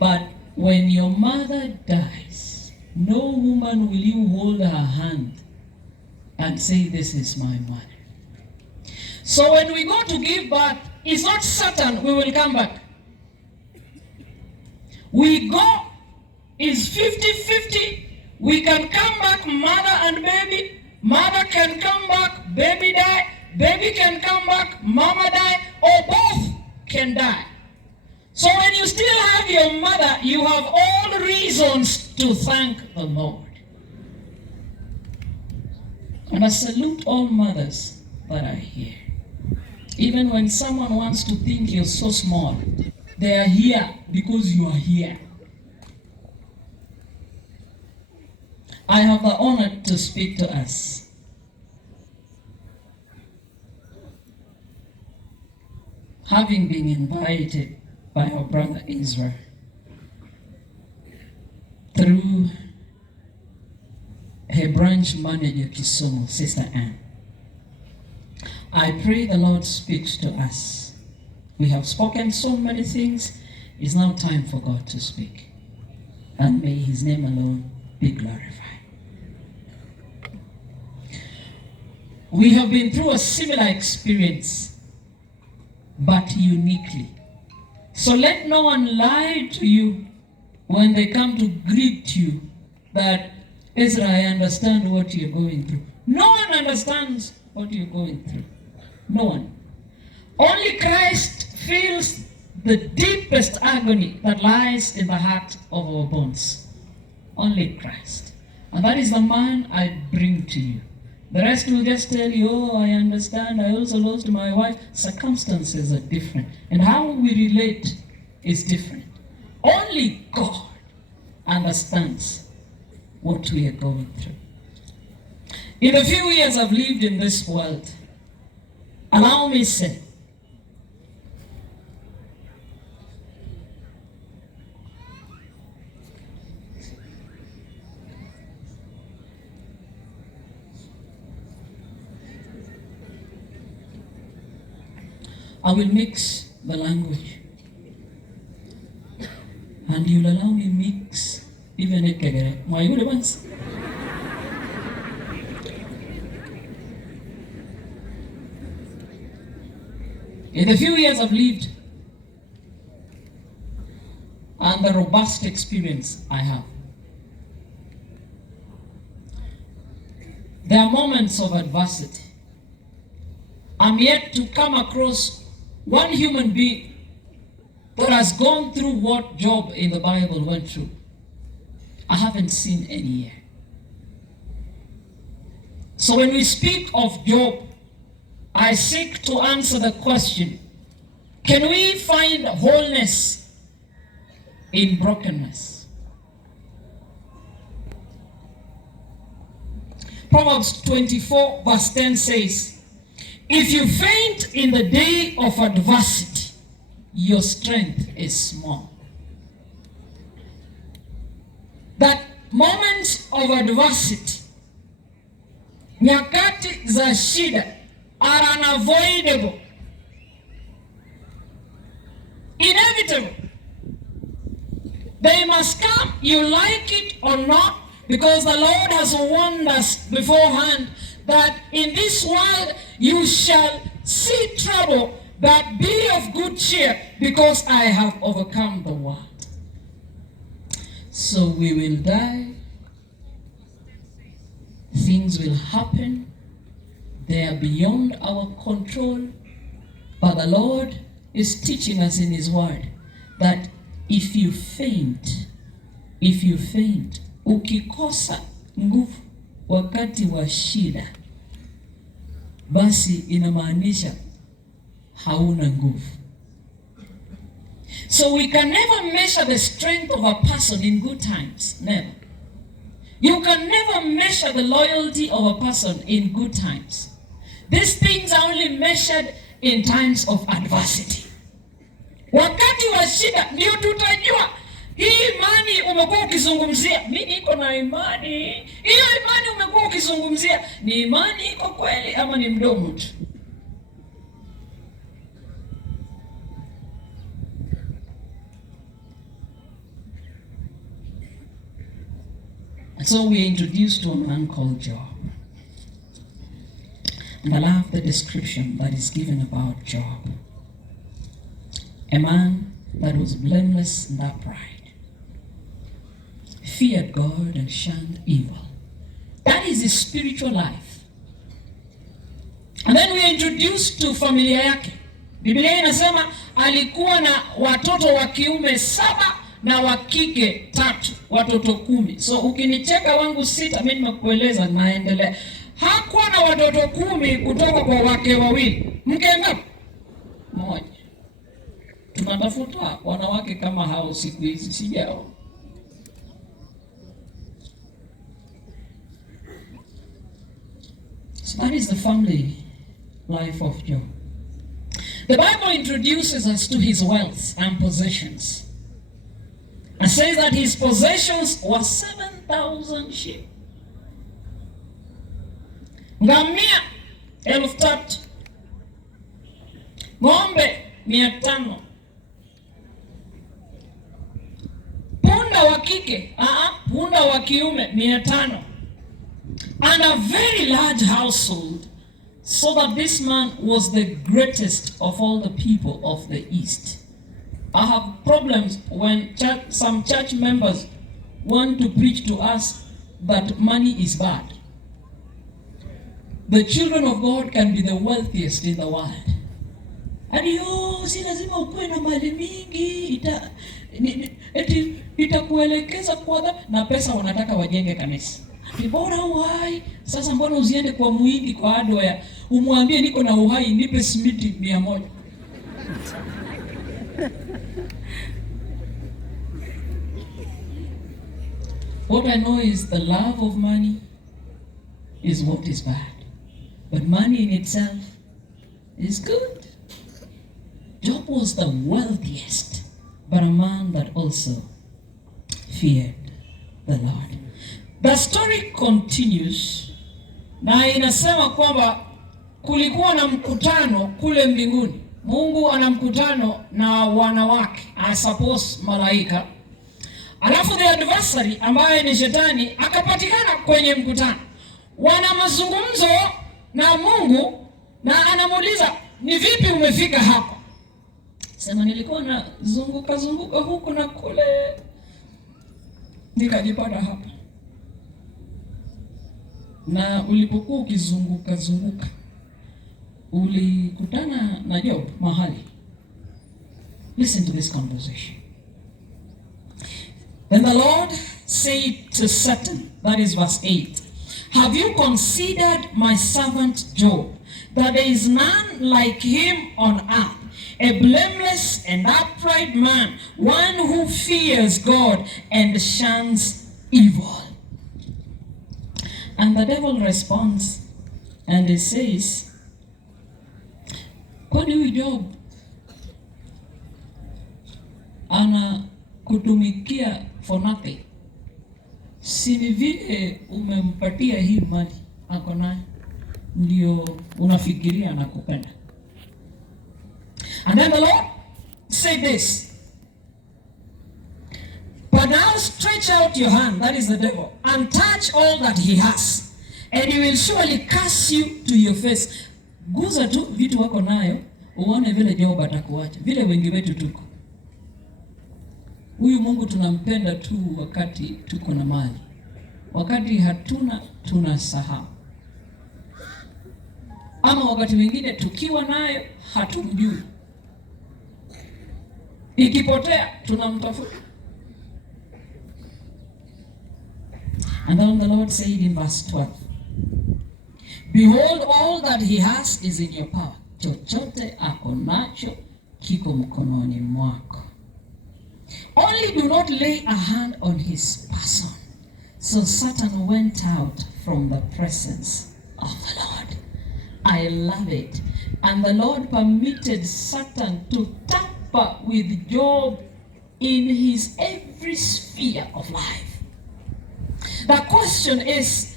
But when your mother dies, no woman will you hold her hand and say, this is my mother. So when we go to give birth, it's not certain we will come back. We go, it's 50-50. We can come back, mother and baby. Mother can come back, baby die. Baby can come back, mama die, or both can die. So when you still have your mother, you have all reasons to thank the Lord. And I salute all mothers that are here. Even when someone wants to think you're so small, they are here because you are here. I have the honor to speak to us. Having been invited by our brother Israel through her branch manager Kisumu, Sister Anne, I pray the Lord speaks to us. We have spoken so many things. It's now time for God to speak. And may his name alone be glorified. We have been through a similar experience, but uniquely. So let no one lie to you when they come to greet you that, Ezra, I understand what you're going through. No one understands what you're going through. No one. Only Christ feels the deepest agony that lies in the heart of our bones. Only Christ. And that is the man I bring to you. The rest will just tell you, oh, I understand, I also lost my wife. Circumstances are different. And how we relate is different. Only God understands what we are going through. In the few years I've lived in this world, allow me to say, I will mix the language, and you'll allow me mix even a kegere. My good ones. In the few years I've lived, and the robust experience I have, there are moments of adversity. I'm yet to come across one human being that has gone through what Job in the Bible went through. I haven't seen any yet. So when we speak of Job, I seek to answer the question, can we find wholeness in brokenness? Proverbs 24 verse 10 says, if you faint in the day of adversity, your strength is small. That moments of adversity, nyakati za shida, are unavoidable, inevitable. They must come, you like it or not, because the Lord has warned us beforehand that in this world you shall see trouble, but be of good cheer, because I have overcome the world. So we will die, things will happen, they are beyond our control, but the Lord is teaching us in his word that if you faint, ukikosa nguvu wakati wa shida, basi inamaanisha hauna nguvu. So we can never measure the strength of a person in good times. Never. You can never measure the loyalty of a person in good times. These things are only measured in times of adversity. Wakati wa shida ndio tutajua hii imani umekuwa ukizungumzia. Mimi niko na imani. Hiyo imani umekuwa ukizungumzia ni imani iko kweli ama ni mdomo tu? And so we are introduced to a man called Job. And I love the description that is given about Job. A man that was blameless and upright, feared God and shunned evil. That is his spiritual life. And then we are introduced to familia yake. Biblia inasema alikuwa na watoto wa kiume 7 na wa kike 3, watoto 10. So ukinicheka wangu 6, mimi nimekueleza naendelea. Hakuwa na watoto 10 kutoka kwa wake wawili. Mke ngapi? Mmoja. Tunatafuta wanawake kama hao siku hizi, sijao. So that is the family life of Job. The Bible introduces us to his wealth and possessions. And says that his possessions were 7,000 sheep. Ngamia 3,000. Ng'ombe 500. Punda wa kike, punda wa kiume 500. And a very large household, so that this man was the greatest of all the people of the East. I have problems when some church members want to preach to us that money is bad. The children of God can be the wealthiest in the world. And si lazima ukuwe na mali mingi, itakuelekeza kwa na pesa wanataka wajenge kanisa. Bora uhai, sasa mbona usiende kwa muhindi kwa hardware, umwambie niko na uhai, nipe simiti 100. What I know is the love of money is what is bad. But money in itself is good. Job was the wealthiest, but a man that also feared the Lord. The story continues, na inasema kwamba kulikuwa na mkutano kule mbinguni. Mungu ana mkutano na wanawake, I suppose malaika. Alafu the adversary ambaye ni shetani akapatikana kwenye mkutano. Wana mazungumzo na Mungu na anamuuliza, ni vipi umefika hapa? Sema nilikuwa na zunguka huku na kule, nikajipata hapa. Na ulipokuwa ukizunguka ulikutana na Job mahali. Listen to this conversation. Then the Lord said to Satan, that is verse 8, have you considered my servant Job, that there is none like him on earth, a blameless and upright man, one who fears God and shuns evil? And the devil responds and he says, kwani huyu Job ana kutumikia for nothing? Si ni vile umempatia hii mali ako nayo ndio unafikiria anakupenda? And then the Lord said this, but now stretch out your hand, that is the devil, and touch all that he has, and he will surely curse you to your face. Guza tu vitu wako nayo, uone vile Job atakuacha, vile wengi wetu tuko. Huyu Mungu tunampenda tu wakati tuko na mali. Wakati hatuna, tunasahau. Ama wakati mwingine tukiwa nayo, hatumjui. Ikipotea, tunamtafuta. And then the Lord said in verse 12, behold, all that he has is in your power. Chochote ako nacho kiko mkononi mwako. Only do not lay a hand on his person. So Satan went out from the presence of the Lord. I love it. And the Lord permitted Satan to tamper with Job in his every sphere of life. The question is,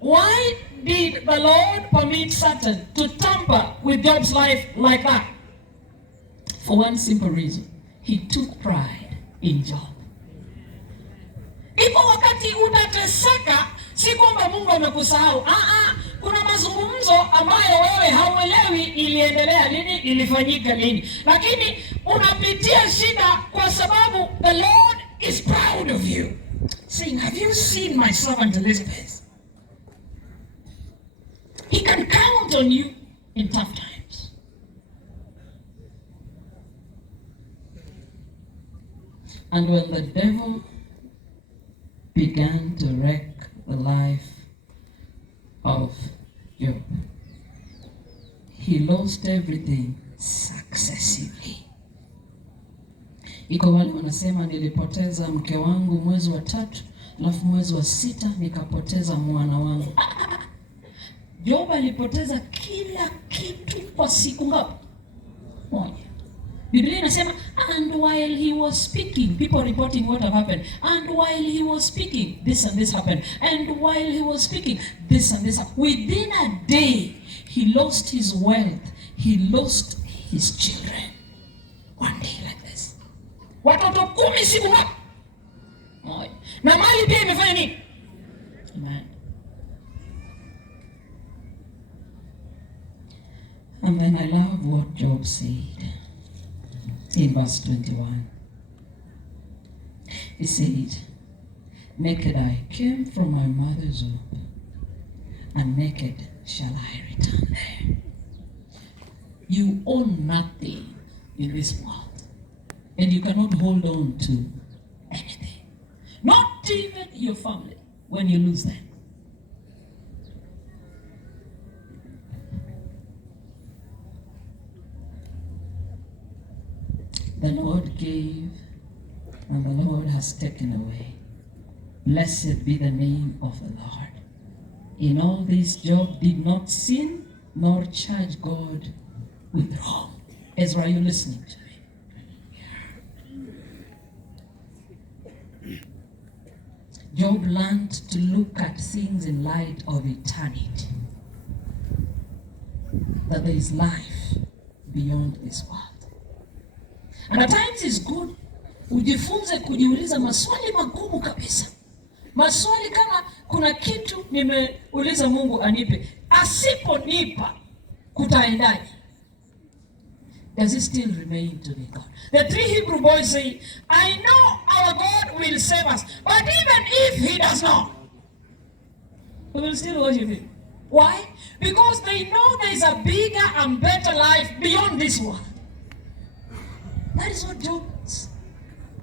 why did the Lord permit Satan to tamper with Job's life like that? For one simple reason. He took pride in Job. Ipo wakati eti utateseka, si kwamba Mungu amekusahau. Kuna mazungumzo ambayo wewe hauelewi iliendelea lini, ilifanyika lini, lakini unapitia shida kwa sababu the Lord is proud of you, saying, have you seen my servant Elizabeth? He can count on you in tough times. And when the devil began to wreck the life of Job, he lost everything successively. Iko wale wanasema nilipoteza mke wangu mwezi wa 3, alafu mwezi wa 6 nikapoteza mwana wangu. Job alipoteza kila kitu kwa siku ngapi? Moja. Biblia inasema and while he was speaking, people reporting what have happened, and while he was speaking, this and this happened, and while he was speaking, this and this happened. Within a day, he lost his wealth, he lost his children. One day like this. Watoto 10 siku ngapi? Moja. Na mali pia imefanya nini? Amen. And then I love what Job said in verse 21. He said, naked I came from my mother's womb, and naked shall I return there. You own nothing in this world, and you cannot hold on to anything. Not even your family when you lose them. The Lord gave, and the Lord has taken away. Blessed be the name of the Lord. In all this, Job did not sin, nor charge God with wrong. Ezra, are you listening to me? Job learned to look at things in light of eternity. That there is life beyond this world. And at times it's good ujifunze kujiuliza maswali magumu kabisa. Maswali kama kuna kitu nimeuliza Mungu anipe, asiponipa kutaendaje? Does it still remain to be God? The 3 Hebrew boys say, I know our God will save us, but even if he does not, we will still worship him. Why? Because they know there is a bigger and better life beyond this world. That is what Job